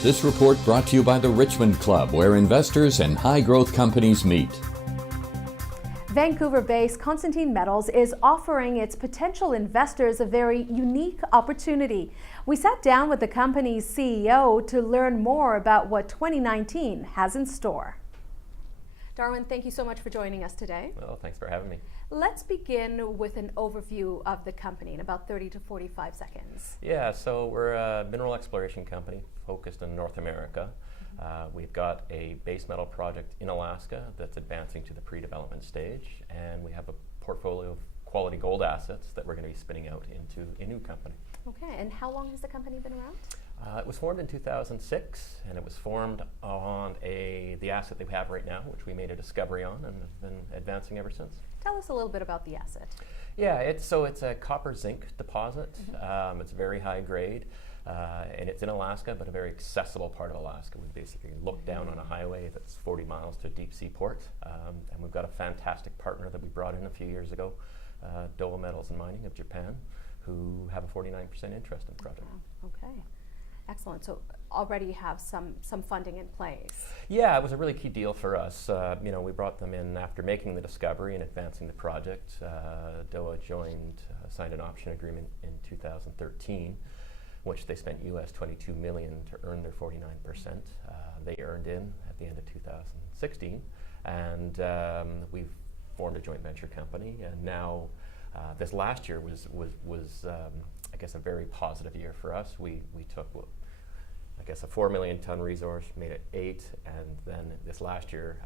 This report brought to you by the Richmond Club, where investors and high-growth companies meet. Vancouver-based Constantine Metals is offering its potential investors a very unique opportunity. We sat down with the company's CEO to learn more about what 2019 has in store. Darwin, thank you so much for joining us today. Well, thanks for having me. Let's begin with an overview of the company in about 30 to 45 seconds. Yeah, so we're a mineral exploration company focused in North America. We've got a base metal project in Alaska that's advancing to the pre-development stage, and we have a portfolio of quality gold assets that we're going to be spinning out into a new company. Okay, and how long has the company been around? It was formed in 2006, and it was formed on the asset that we have right now, which we made a discovery on and have been advancing ever since. Tell us a little bit about the asset. Yeah, it's a copper-zinc deposit. It's very high grade, and it's in Alaska, but a very accessible part of Alaska. We basically look down on a highway that's 40 miles to a deep sea port, and we've got a fantastic partner that we brought in a few years ago, Dowa Metals Mining of Japan, who have a 49% interest in the project. Wow. Okay. Excellent. So already have some funding in place. Yeah, it was a really key deal for us. We brought them in after making the discovery and advancing the project. Dowa signed an option agreement in 2013, which they spent US $22 million to earn their 49%. They earned in at the end of 2016, and we've formed a joint venture company. And now, this last year was I guess a very positive year for us. We took a 4 million ton resource, made it 8, and then this last year,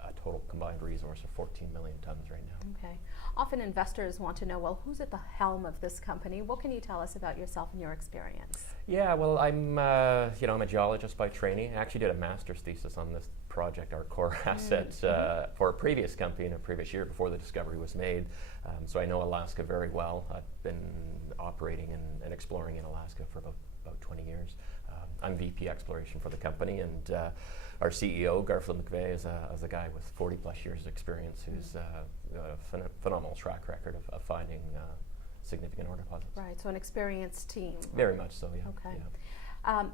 a total combined resource of 14 million tons right now. Okay. Often investors want to know, well, who's at the helm of this company? What can you tell us about yourself and your experience? Yeah, well, I'm a geologist by training. I actually did a master's thesis on this project, our core asset, for a previous company in a previous year before the discovery was made. So I know Alaska very well. I've been operating and exploring in Alaska for about 20 years. I'm VP Exploration for the company, and our CEO, Garfield McVeigh, is a guy with 40 plus years of experience who's got a phenomenal track record of finding significant ore deposits. Right, so an experienced team. Very much so, yeah. Okay. Yeah.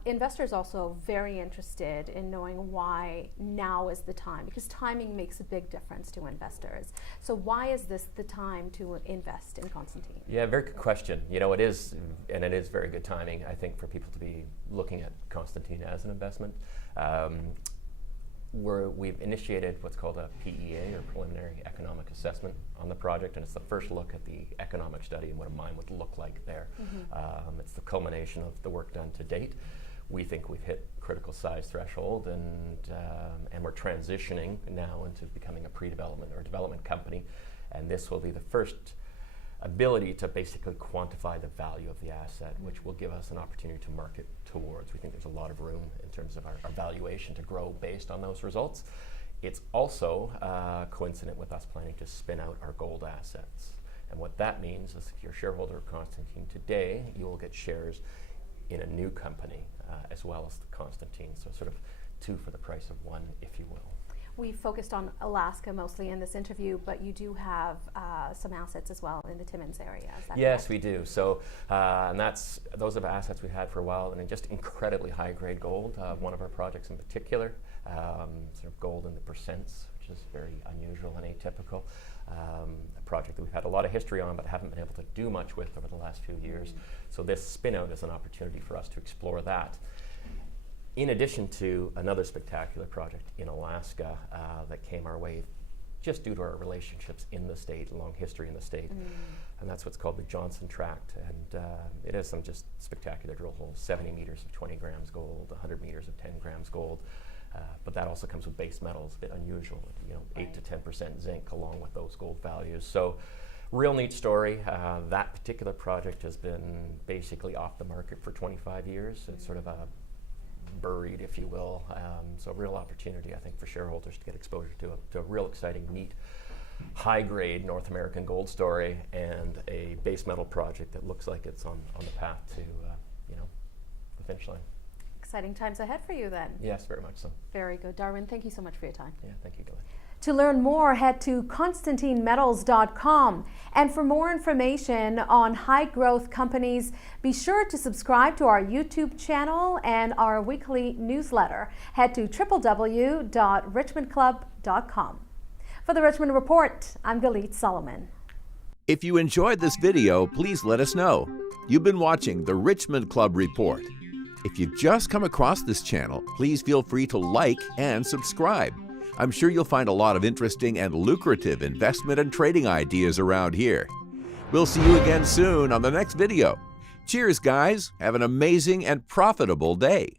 Investors also very interested in knowing why now is the time, because timing makes a big difference to investors. So why is this the time to invest in Constantine? Yeah, very good question. It is, and it is very good timing, I think, for people to be looking at Constantine as an investment. We've initiated what's called a PEA, or preliminary economic assessment, on the project, and it's the first look at the economic study and what a mine would look like there. It's the culmination of the work done to date. We think we've hit critical size threshold, and we're transitioning now into becoming a pre-development or development company, and this will be the first ability to basically quantify the value of the asset, which will give us an opportunity to market towards. We think there's a lot of room in terms of our valuation to grow based on those results. It's also coincident with us planning to spin out our gold assets. And what that means is if you're a shareholder of Constantine today, you will get shares in a new company as well as the Constantine. So sort of two for the price of one, if you will. We focused on Alaska mostly in this interview, but you do have some assets as well in the Timmins area. Is that yes, correct? we do. So, and those are assets we've had for a while, and just incredibly high-grade gold. One of our projects in particular, sort of gold in the percents, which is very unusual and atypical. A project that we've had a lot of history on, but haven't been able to do much with over the last few years. So this spin-out is an opportunity for us to explore that. In addition to another spectacular project in Alaska that came our way just due to our relationships in the state, long history in the state, and that's what's called the Johnson Tract, and it has some just spectacular drill holes, 70 meters of 20 grams gold, 100 meters of 10 grams gold, but that also comes with base metals, a bit unusual, 8 to 10% zinc along with those gold values. So real neat story. That particular project has been basically off the market for 25 years. It's sort of buried, if you will. So a real opportunity, I think, for shareholders to get exposure to a real exciting, neat, high-grade North American gold story and a base metal project that looks like it's on the path to the finish line. Exciting times ahead for you then. Yes, very much so. Very good. Darwin, thank you so much for your time. Yeah, thank you, Gilly. To learn more, head to ConstantineMetals.com. And for more information on high-growth companies, be sure to subscribe to our YouTube channel and our weekly newsletter. Head to www.richmondclub.com. For the Richmond Report, I'm Galit Solomon. If you enjoyed this video, please let us know. You've been watching the Richmond Club Report. If you've just come across this channel, please feel free to like and subscribe. I'm sure you'll find a lot of interesting and lucrative investment and trading ideas around here. We'll see you again soon on the next video. Cheers, guys. Have an amazing and profitable day.